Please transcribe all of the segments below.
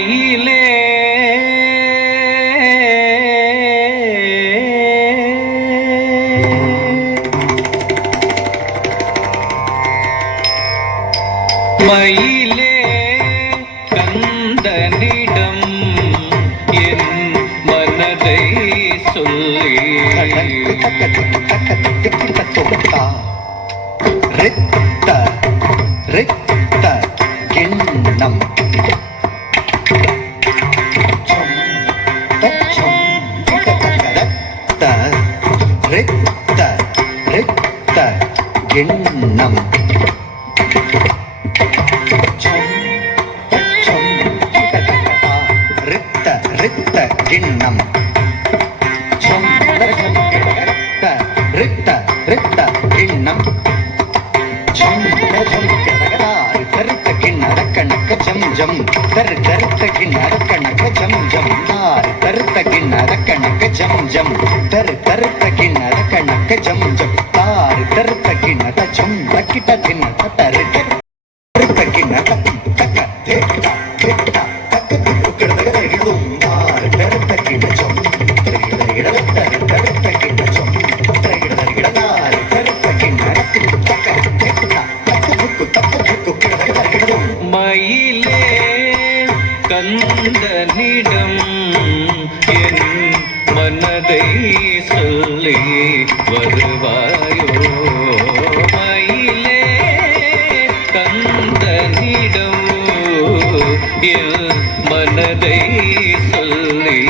மயிலே மயிலே கந்தனிடம் என் மனதை சொல்லி ரித்த ரித்த கிண்ணம் ரித்த ரித்த கிண்ணம் ரித்த ரித்த கிண்ணம் ரித்த ரித்த கிண்ணம் கருத்த கிண்ணடக்கணக்க ஜம் ஜம் கருத்த கிண்ணடக்கணக்க ஜம் ஜம் கருத்த கிண்ணடக்கணக்க ஜம் ஜம் கருத்த கிண்ணடக்கணக்க ஜம் ஜம் கருத்த கிண்ணட ஜம் தக்கிட்ட கிண்ணட தரு கருத்த கிண்ணட தக்க தேக்க தேக்க தக்க கிடதக இடும் கருத்த கிண்ண ஜம் கருத்த கிண்ண ஜம் மயிலே கந்தனிடம் என் மனதை சொல்லி வருவாயோ மயிலே கந்தனிடம் என் மனதை சொல்லி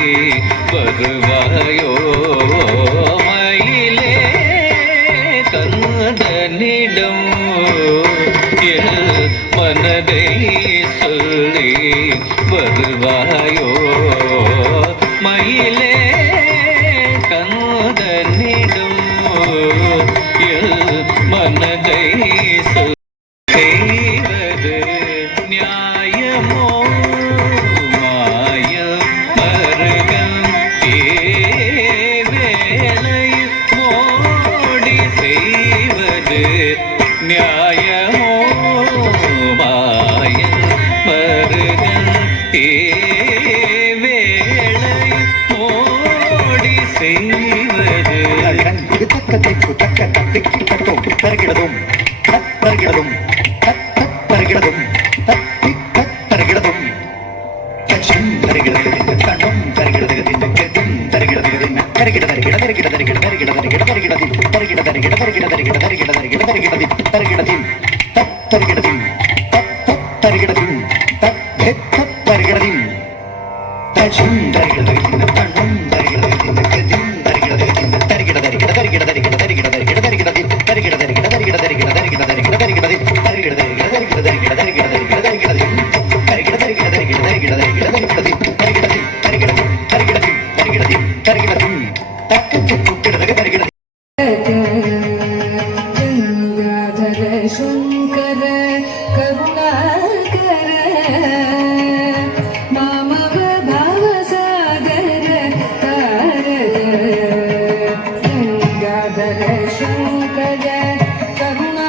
வருவாயோ மயிலே கந்தனிடம் மனதை சொல்லி வருவாயோ மயிலே கந்தனிடம் மனதை செய்வது நியாயமோ மாய மருகன் வேலை மோடி செய்வது நியாயமோ மாய மருகன் வேளை மோடி செய்வது தக்க தைப்பு தக்க தப்பிக்கு தட்டும் தருகிறதும் தருகிறதும் தருகிறதும் தப்பி தருகிறதும் கட்சும் தருகிறது கண்ணும் தருகிறது கெதும் தருகிறது தருகிறது தருகிறது தருகிறது தருகிறது தருகிறது தருகிறது தருகிறது தருகிறது தருகிறது தருகிறது தருகிறது தருகிறது தருகிறது தருகிறது தருகிறது கட்சும் தருகிறது கண்ணும் தருகிறது கெதும் தருகிறது தருகிறது தருகிறது தருகிறது தருகிறது தருகிறது தருகிறது தருகிறது தருகிறது ಶಂಕರ ಕರುಣಾಕರ ಮಾಮವ ಭಾವಸಾಗರ ತಾರಕ ಗಂಗಾಧರ ಶಂಕರ ಕರುಣಾ